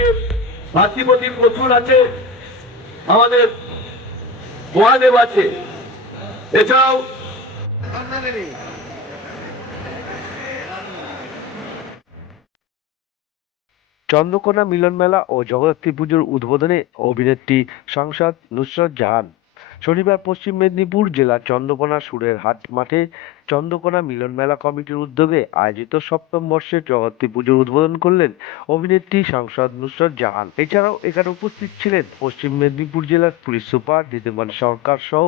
এদিকে ভাতৃপতি প্রচুর আছে, আমাদের মহাদেব আছে, এছাড়াও চন্দ্রকোনা মিলন মেলা ও জগদ্ধাত্রী পুজোর উদ্বোধনে অভিনেত্রী সাংসদ নুসরত জাহান শনিবার পশ্চিম মেদিনীপুর জেলার চন্দ্রকোনা সুরের হাট মাঠে চন্দ্রকোনা মিলন মেলা কমিটির উদ্যোগে আয়োজিত সপ্তম বর্ষের জগদ্ধাত্রী পুজোর উদ্বোধন করলেন অভিনেত্রী সাংসদ নুসরত জাহান। এছাড়াও এখানে উপস্থিত ছিলেন পশ্চিম মেদিনীপুর জেলার পুলিশ সুপার ঋদ্ধিমান সরকার সহ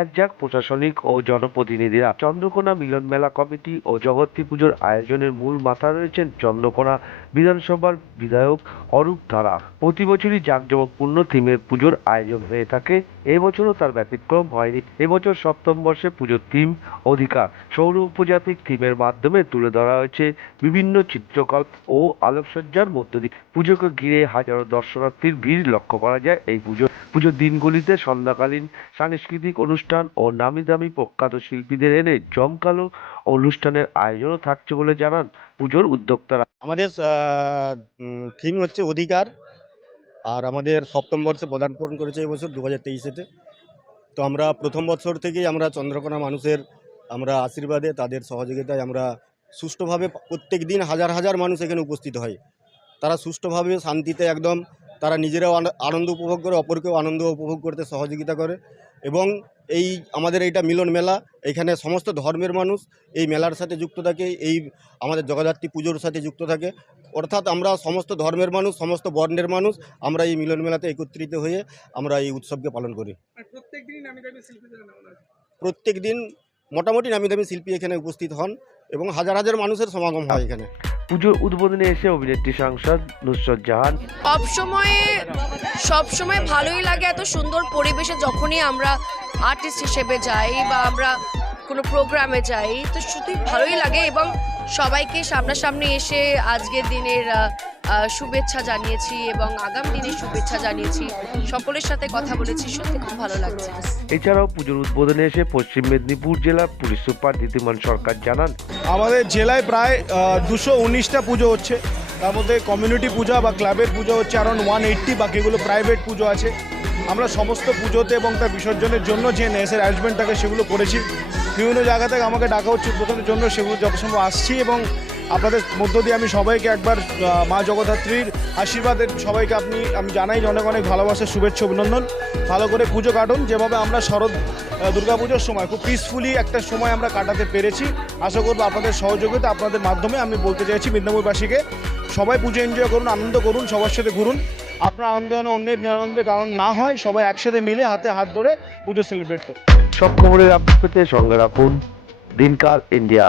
একঝাঁক প্রশাসনিক ও জনপ্রতিনিধিরা। চন্দ্রকোনা মিলন মেলা কমিটি ও জগদ্ধাত্রী পুজোর আয়োজনের মূল মাথা রয়েছেন চন্দ্রকোনা বিধানসভার বিধায়ক অরূপ ধারা। প্রতি বছরই জাঁকজমকপূর্ণ থিমের পুজোর আয়োজন হয়ে থাকে, এবছরও তার ব্যতিক্রম হয়নি। এবছর সপ্তম বর্ষে পুজোর থিম অধিকার সৌর উপজাতিক থিমের মাধ্যমে তুলে ধরা হয়েছে বিভিন্ন চিত্রকল্প ও আলোকসজ্জার মধ্য দিয়ে। পুজোকে ঘিরে হাজারো দর্শনার্থীর ভিড় লক্ষ্য করা যায়। এই পুজোর দিনগুলিতে সন্ধ্যাকালীন সাংস্কৃতিক অনুষ্ঠান ও নামি দামি প্রখ্যাত শিল্পীদের এনে জমকালো অনুষ্ঠানের আয়োজনও থাকছে বলে জানান পুজোর উদ্যোক্তারা। আমাদের থিম হচ্ছে অধিকার। আর আমাদের সপ্তম বর্ষে পদার্পণ করেছে এবছর 2023-তে। তো আমরা প্রথম বছর থেকেই আমরা চন্দ্রকোনা মানুষের আমরা আশীর্বাদে তাদের সহযোগিতায় আমরা সুষ্ঠুভাবে প্রত্যেক দিন হাজার হাজার মানুষ এখানে উপস্থিত হয়। তারা সুষ্ঠুভাবে শান্তিতে একদম তারা নিজেরাও আনন্দ উপভোগ করে, অপরকেও আনন্দ উপভোগ করতে সহযোগিতা করে। এবং এই আমাদের এইটা মিলন মেলা, এখানে সমস্ত ধর্মের মানুষ এই মেলার সাথে যুক্ত থাকে, এই আমাদের জগদ্ধাত্রী পুজোর সাথে যুক্ত থাকে। অর্থাৎ আমরা সমস্ত ধর্মের মানুষ, সমস্ত বর্ণের মানুষ আমরা এই মিলন মেলাতে একত্রিত হয়ে আমরা এই উৎসবকে পালন করি। প্রত্যেক দিন মোটামুটি নামি দামি শিল্পী এখানে উপস্থিত হন এবং হাজার হাজার মানুষের সমাগম হয় এখানে। পুজোর উদ্বোধনে এসে অভিনেত্রী সাংসদ নুসরত জাহান সবসময় ভালোই লাগে এত সুন্দর পরিবেশে যখনই আমরা আর্টিস্ট হিসেবে যাই বা আমরা কোনো প্রোগ্রামে যাই, তো শুধুই ভালোই লাগে এবং সবাইকে সামনাসামনি এসে আজকের দিনের শুভেচ্ছা জানিয়েছি এবং আগামী দিনের শুভেচ্ছা জানিয়েছি, সকলের সাথে কথা বলেছি, সত্যি খুব ভালো লাগছে। এছাড়াও পুজোর উদ্বোধনে এসে পশ্চিম মেদিনীপুর জেলা পুলিশ সুপার ঋদ্ধিমান সরকার জানান, আমাদের জেলায় প্রায় 219টা পুজো হচ্ছে। তার মধ্যে কমিউনিটি পূজা বা ক্লাবের পুজো হচ্ছে অ্যারাউন্ড 180, বাকিগুলো প্রাইভেট পুজো আছে। আমরা সমস্ত পুজোতে এবং তার বিসর্জনের জন্য যে নেসের অ্যারেঞ্জমেন্ট থাকে সেগুলো করেছি। বিভিন্ন জায়গা থেকে আমাকে ডাকা হচ্ছে উদ্বোধনের জন্য, সেগুলো যথাসম্ভব আসছি এবং আপনাদের মধ্য দিয়ে আমি সবাইকে একবার মা জগদ্ধাত্রীর আশীর্বাদের সবাইকে আমি জানাই যে অনেক অনেক ভালোবাসার শুভেচ্ছা অভিনন্দন। ভালো করে পুজো কাটুন, যেভাবে আমরা শরৎ দুর্গাপুজোর সময় খুব পিসফুলি একটা সময় আমরা কাটাতে পেরেছি। আশা করবো আপনাদের সহযোগিতা, আপনাদের মাধ্যমে আমি বলতে চাইছি মেদিনীপুরবাসীকে সবাই পুজো এনজয় করুন, আনন্দ করুন, সবার সাথে ঘুরুন। আপনার আনন্দ যেন অন্যের নিরানন্দের কারণ না হয়, সবাই একসাথে মিলে হাতে হাত ধরে পুজো সেলিব্রেট করুন। সব খবরের আপডেট পেতে সঙ্গে রাখুন দিনকাল ইন্ডিয়া।